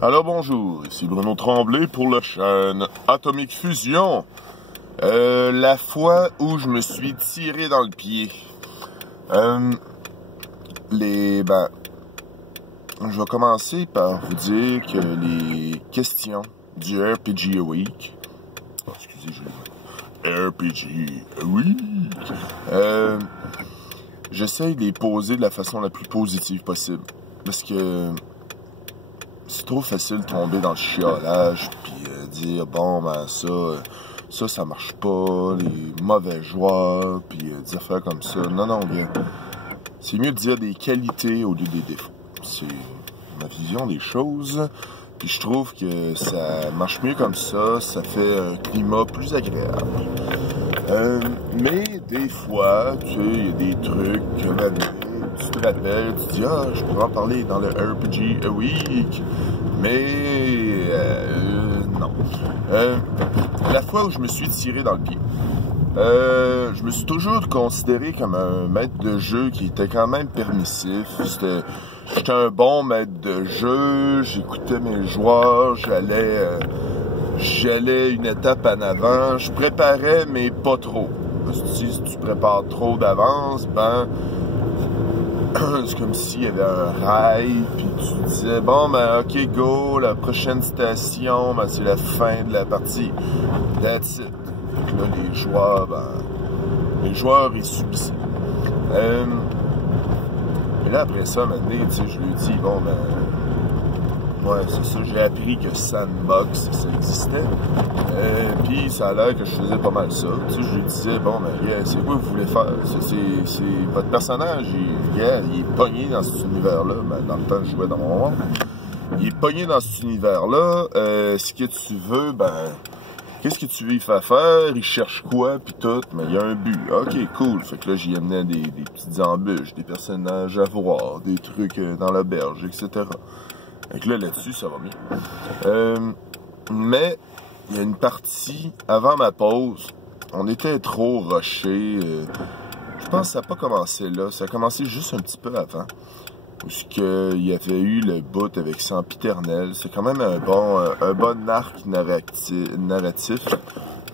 Alors bonjour, ici Bruno Tremblay pour la chaîne Atomic Fusion. La fois où je me suis tiré dans le pied. Je vais commencer par vous dire que les questions du RPG Week. Oh, excusez, RPG Week. J'essaye de les poser de la façon la plus positive possible. Parce que c'est trop facile de tomber dans le chiolage puis dire bon ben ça marche pas, les mauvais joueurs, puis des affaires comme ça. Non, bien. C'est mieux de dire des qualités au lieu des défauts. C'est ma vision des choses. Puis je trouve que ça marche mieux comme ça fait un climat plus agréable. Mais des fois, tu sais, il y a des trucs que tu te rappelles, tu te dis ah, je pourrais en parler dans le RPG Week. Mais non. La fois où je me suis tiré dans le pied, je me suis toujours considéré comme un maître de jeu qui était quand même permissif. J'étais un bon maître de jeu, j'écoutais mes joueurs, j'allais une étape en avant, je préparais mais pas trop. Parce que si tu prépares trop d'avance, c'est comme s'il y avait un rail, puis tu disais, bon, ok, go, la prochaine station, c'est la fin de la partie. That's it. Donc là, les joueurs, ils subissaient. Et là, après ça, maintenant, je lui dis, bon, ouais, c'est ça, j'ai appris que Sandbox, ça existait. Puis ça a l'air que je faisais pas mal ça. Je lui disais, bon, c'est quoi vous voulez faire? C'est votre personnage, il est pogné dans cet univers-là. Dans le temps, je jouais dans mon monde. Il est pogné dans cet univers-là. Ce que tu veux, qu'est-ce que tu veux y faire faire? Il cherche quoi? Puis tout. Mais il y a un but. Ok, cool. Fait que là, j'y amenais des petites embûches, des personnages à voir, des trucs dans l'auberge, etc. Fait que là-dessus, ça va bien. Mais, il y a une partie, avant ma pause, on était trop rushés. Je pense que ça n'a pas commencé là. Ça a commencé juste un petit peu avant. Parce qu'il y avait eu le bout avec Sempiternel. C'est quand même un bon arc narratif.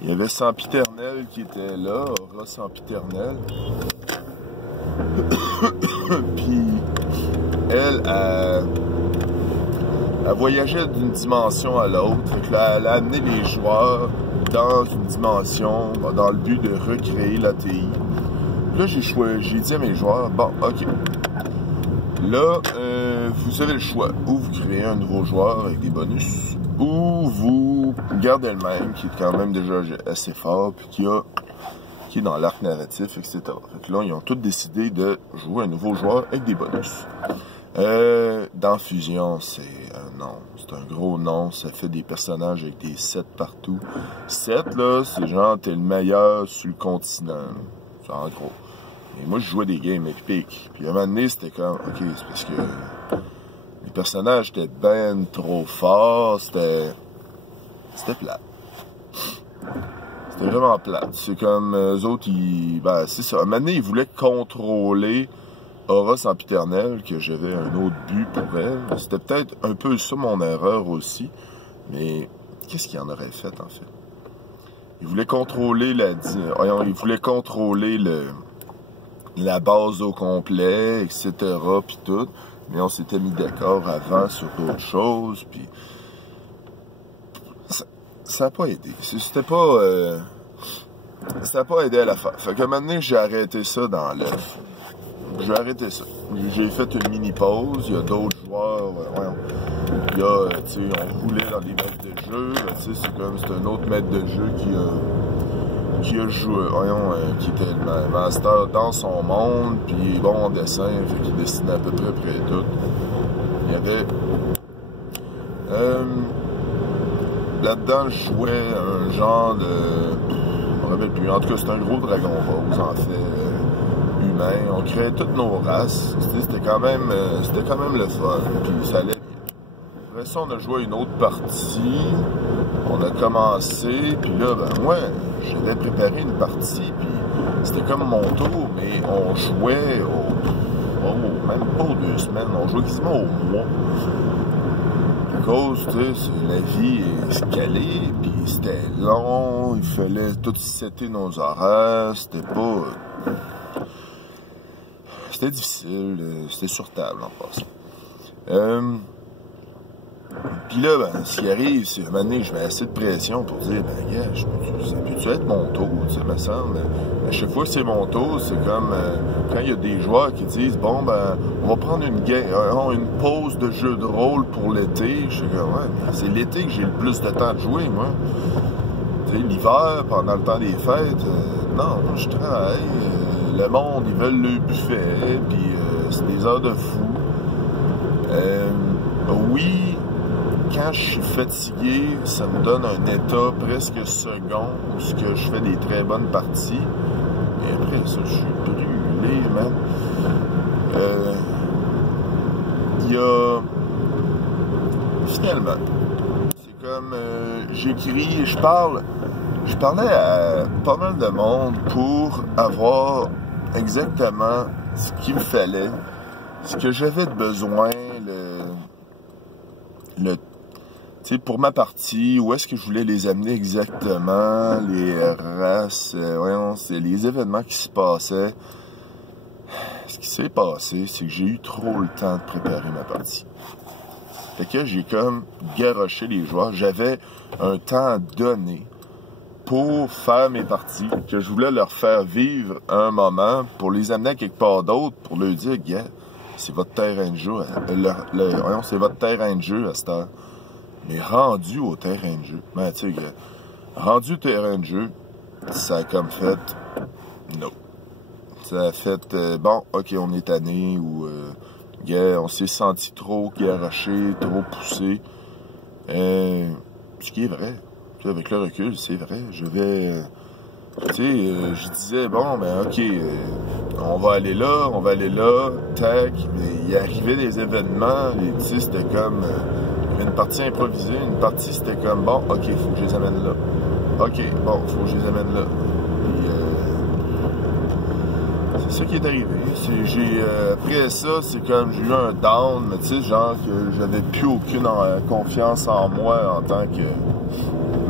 Il y avait Sempiternel qui était là, Aura Sempiternel. Puis, elle voyageait d'une dimension à l'autre. Fait que là, elle a amené les joueurs dans une dimension, dans le but de recréer l'ATI. Là, j'ai dit à mes joueurs, bon, ok. Là, vous avez le choix. Ou vous créez un nouveau joueur avec des bonus, ou vous gardez le même, qui est quand même déjà assez fort, puis qui est dans l'arc narratif, etc. Fait que là, ils ont tous décidé de jouer un nouveau joueur avec des bonus. Dans Fusion, c'est un non. C'est un gros non. Ça fait des personnages avec des 7 partout. 7, là, c'est genre, t'es le meilleur sur le continent. C'est en gros. Et moi, je jouais des games épiques. Puis à un moment donné, c'était comme, ok, c'est parce que les personnages étaient ben trop forts. C'était plate. C'était vraiment plate. C'est comme, eux autres, c'est ça. À un moment donné, ils voulaient contrôler Aura Sempiternel, que j'avais un autre but pour elle. C'était peut-être un peu ça mon erreur aussi. Mais qu'est-ce qu'il en aurait fait, en fait? Ils voulaient contrôler la base au complet, etc., puis tout. Mais on s'était mis d'accord avant sur d'autres choses, puis ça n'a pas aidé. Ça n'a pas aidé à la fin. Fait qu'à un moment donné, j'ai arrêté ça dans l'œuf. J'ai arrêté ça. J'ai fait une mini-pause. Il y a d'autres joueurs. Il y a, tu sais, on roulait dans des maîtres de jeu. Tu sais, c'est un autre maître de jeu qui a joué, qui était le master dans son monde, puis il est bon en dessin, fait qu'il dessinait à peu près tout. Il y avait... là-dedans, je jouais un genre de... Je me rappelle plus. En tout cas, c'était un gros dragon rose, en fait, humain. On créait toutes nos races. C'était quand même le fun, puis ça allait bien. Après ça, on a joué une autre partie. On a commencé, puis là, moi, j'avais préparé une partie, puis c'était comme mon tour, mais on jouait même pas aux 2 semaines, on jouait quasiment au mois. cause, tu sais, la vie est escalée, puis c'était long, il fallait tout setter nos horaires, c'était pas... c'était difficile, c'était sur table en passant. Puis là, ben, ce qui arrive, c'est un moment donné, je mets assez de pression pour dire, ben, gars, ça peut-tu être mon tour, tu sais, me semble. À chaque fois que c'est mon tour, c'est comme quand il y a des joueurs qui disent, bon, ben, on va prendre une pause de jeu de rôle pour l'été. Je suis comme, ouais, c'est l'été que j'ai le plus de temps de jouer, moi. Tu sais, l'hiver, pendant le temps des fêtes, non, moi, je travaille. Le monde, ils veulent le buffet, puis c'est des heures de fou. Oui, quand je suis fatigué, ça me donne un état presque second où ce que je fais des très bonnes parties. Et après ça, je suis brûlé, man. Il y a... Finalement, c'est comme... j'écris, je parlais à pas mal de monde pour avoir exactement ce qu'il me fallait, ce que j'avais de besoin, tu sais, pour ma partie, où est-ce que je voulais les amener exactement, les races, voyons, c'est les événements qui se passaient. Ce qui s'est passé, c'est que j'ai eu trop le temps de préparer ma partie. Fait que j'ai comme garoché les joueurs. J'avais un temps donné pour faire mes parties, que je voulais leur faire vivre un moment, pour les amener à quelque part d'autre, pour leur dire, gars, c'est votre terrain de jeu, c'est votre terrain de jeu à cette heure. Mais rendu au terrain de jeu, ben, tu sais, rendu au terrain de jeu, ça a comme fait, non. Ça a fait, bon, ok, on est tanné, ou, on s'est senti trop garoché, trop poussé. Ce qui est vrai. Tu sais, avec le recul, c'est vrai. Je disais, bon, ben, ok, on va aller là, tac. Mais il arrivait des événements, tu sais, c'était comme... il y avait une partie improvisée, une partie c'était comme, bon, ok, il faut que je les amène là. Ok, bon, il faut que je les amène là. Puis, c'est ça qui est arrivé. Après ça, c'est comme, j'ai eu un down, mais tu sais, genre que j'avais plus aucune confiance en moi en tant que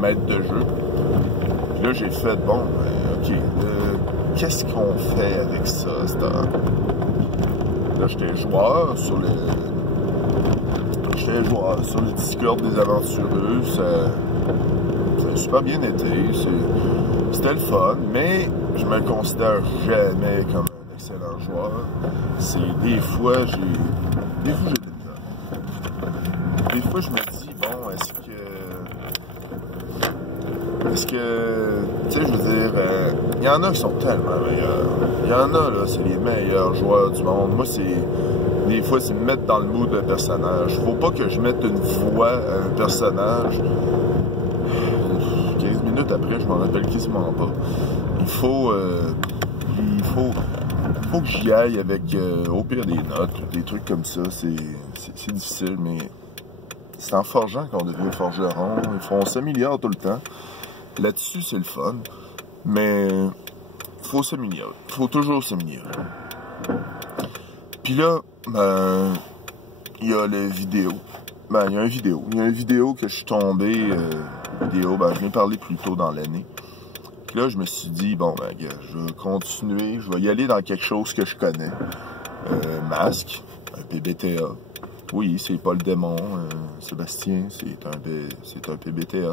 maître de jeu. Puis là, j'ai fait, bon, ok, qu'est-ce qu'on fait avec ça, cette heure? Là, j'étais joueur sur le Discord des aventureux, ça a super bien été, c'était le fun, mais je me considère jamais comme un excellent joueur. Des fois j'ai des misères. Des fois je me dis, bon, est-ce que, tu sais, je veux dire, il y en a qui sont tellement meilleurs. Il y en a, là, c'est les meilleurs joueurs du monde. Moi, des fois, c'est me mettre dans le mood d'un personnage. Faut pas que je mette une voix à un personnage. 15 minutes après, je m'en rappelle quasiment pas. Il faut que j'y aille avec, au pire, des notes, des trucs comme ça. C'est difficile, mais c'est en forgeant qu'on devient forgeron. On s'améliore tout le temps. Là-dessus, c'est le fun. Mais faut s'améliorer. Faut toujours s'améliorer. Puis là, ben, il y a les vidéos. Ben, il y a une vidéo que je suis tombé, je viens parler plus tôt dans l'année. Puis là, je me suis dit, bon, ben, gars, je vais continuer, je vais y aller dans quelque chose que je connais. Masque, un PBTA. Oui, c'est pas le démon, Sébastien, c'est un PBTA.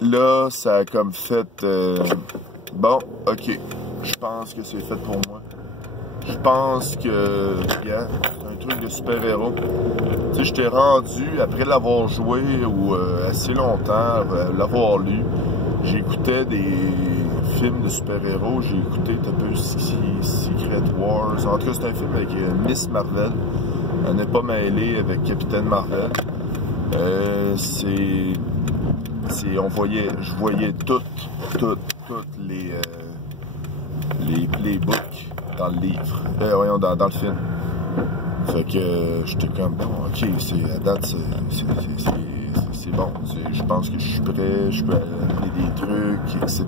Là, ça a comme fait, bon, ok, je pense que c'est fait pour moi. Je pense que, c'est un truc de super-héros. Tu sais, j'étais rendu, après l'avoir joué, ou assez longtemps, l'avoir lu, j'écoutais des films de super-héros, j'ai écouté un peu Secret Wars, en tout cas c'est un film avec Miss Marvel, elle n'est pas mêlée avec Capitaine Marvel. Je voyais toutes les playbooks dans le livre, dans le film. Fait que j'étais comme, bon, ok, à date, c'est bon. Je pense que je suis prêt, je peux amener des trucs, etc.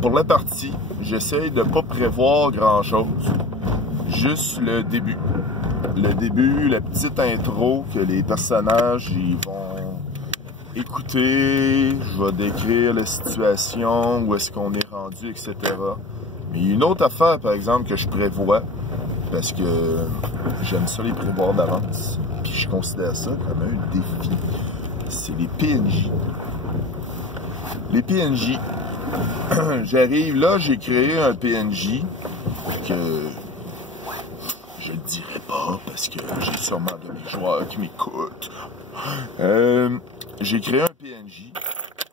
Pour la partie, j'essaye de pas prévoir grand-chose. juste le début. Le début, la petite intro que les personnages ils vont écouter, je vais décrire la situation, où est-ce qu'on est rendu, etc. Mais il y a une autre affaire, par exemple, que je prévois, parce que j'aime ça les prévoir d'avance, puis je considère ça comme un défi. C'est les PNJ. Les PNJ. J'arrive là, j'ai créé un PNJ que je ne dirai pas parce que j'ai sûrement de mes joueurs qui m'écoutent. J'ai créé un PNJ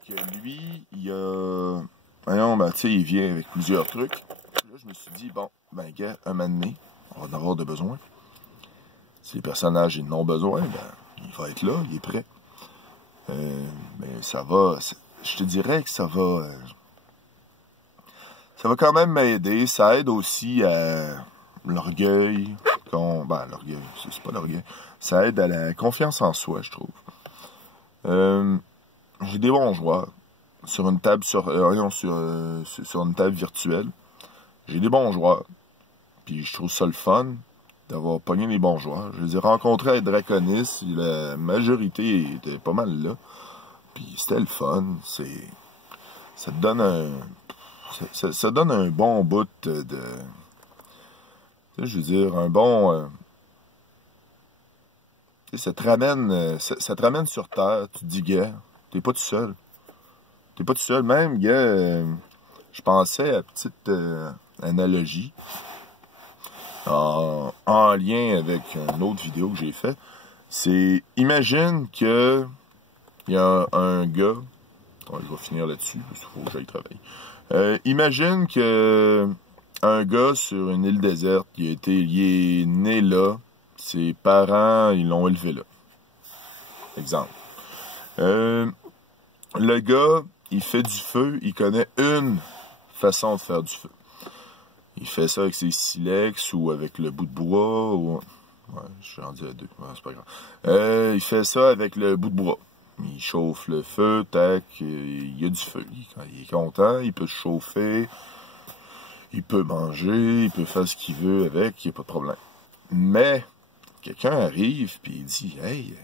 que lui, il a... Voyons, ben, tu sais, il vient avec plusieurs trucs. Là, je me suis dit, bon, ben, gars, un moment donné, on va en avoir de besoin. Si les personnages ils n'ont besoin, ben, il va être là, il est prêt. Mais ça va... Je te dirais que ça va quand même m'aider. Ça aide aussi à l'orgueil. L'orgueil, c'est pas l'orgueil. Ça aide à la confiance en soi, je trouve. J'ai des bons joueurs. Sur une table sur une table virtuelle. J'ai des bons joueurs. Puis je trouve ça le fun d'avoir pogné les bons joueurs. Je les ai rencontrés à Draconis. La majorité était pas mal là. Puis c'était le fun. Ça te donne ça donne un bon bout de... Je veux dire, un bon... ça te ramène sur Terre. Tu te dis, gars, t'es pas tout seul. T'es pas tout seul. Même, gars, je pensais à une petite analogie en lien avec une autre vidéo que j'ai faite. C'est, imagine que il y a un gars... je vais finir là-dessus, parce qu'il faut que j'aille travailler. Imagine que un gars sur une île déserte, il est né là, ses parents, ils l'ont élevé là. Exemple. Le gars, il fait du feu, il connaît une façon de faire du feu. Il fait ça avec ses silex ou avec le bout de bois. Ouais, je suis rendu à 2. Ouais, c'est pas grave. Il fait ça avec le bout de bois. Il chauffe le feu, tac, il y a du feu. Quand il est content, il peut se chauffer, il peut manger, il peut faire ce qu'il veut avec, il n'y a pas de problème. Mais, quelqu'un arrive, puis il dit, « Hey,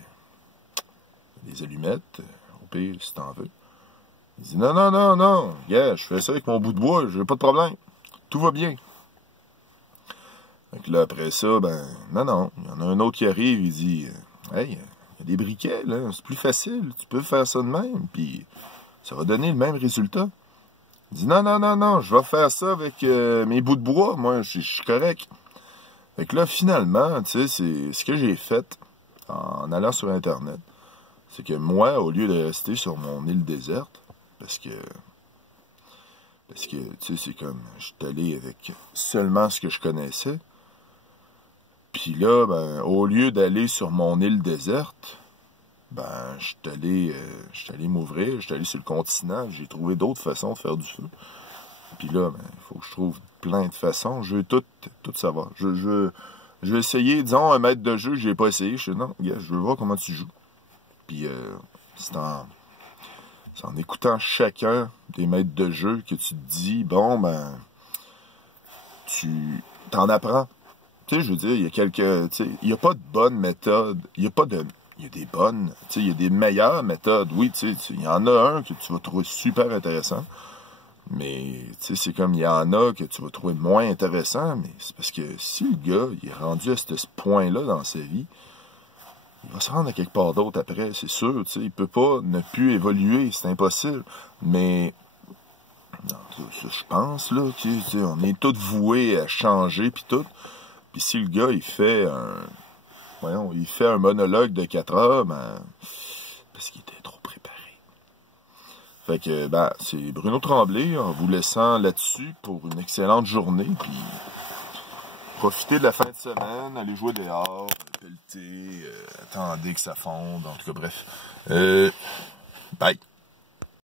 des allumettes, au pire, si t'en veux. » Il dit, « Non, yeah, je fais ça avec mon bout de bois, j'ai pas de problème. Tout va bien. » Donc là, après ça, non, il y en a un autre qui arrive, il dit, « Hey, il y a des briquets, là, c'est plus facile, tu peux faire ça de même, puis ça va donner le même résultat. » Il dit, non, je vais faire ça avec mes bouts de bois, moi, je suis correct. Fait que là, finalement, tu sais, c'est ce que j'ai fait en allant sur Internet. C'est que moi, au lieu de rester sur mon île déserte, parce que tu sais, c'est comme, je suis allé avec seulement ce que je connaissais. Puis là, au lieu d'aller sur mon île déserte, je suis allé m'ouvrir, je suis allé sur le continent, j'ai trouvé d'autres façons de faire du feu. Puis là, il faut que je trouve plein de façons. Je veux tout savoir. Je vais essayer, disons, un maître de jeu que j'ai pas essayé. Je dis, non, gars, je veux voir comment tu joues. Puis c'est en écoutant chacun des maîtres de jeu que tu te dis, bon, tu t'en apprends. Tu sais, je veux dire, il y a il n'y a pas de bonne méthode. Il y a des bonnes, tu sais, il y a des meilleures méthodes. Oui, tu sais, il y en a un que tu vas trouver super intéressant. Mais, tu sais, c'est comme il y en a que tu vas trouver moins intéressant. Mais c'est parce que si le gars, il est rendu à ce point-là dans sa vie, il va se rendre à quelque part d'autre après, c'est sûr, tu sais. Il peut pas ne plus évoluer, c'est impossible. Mais, non, ça, je pense, là, tu sais, on est tous voués à changer, puis tout. Puis si le gars, il fait un monologue de 4 heures, parce qu'il était trop préparé. Fait que, c'est Bruno Tremblay, en vous laissant là-dessus pour une excellente journée, puis profitez de la fin de semaine, allez jouer dehors, pelleter, attendez que ça fonde, en tout cas, bref. Bye!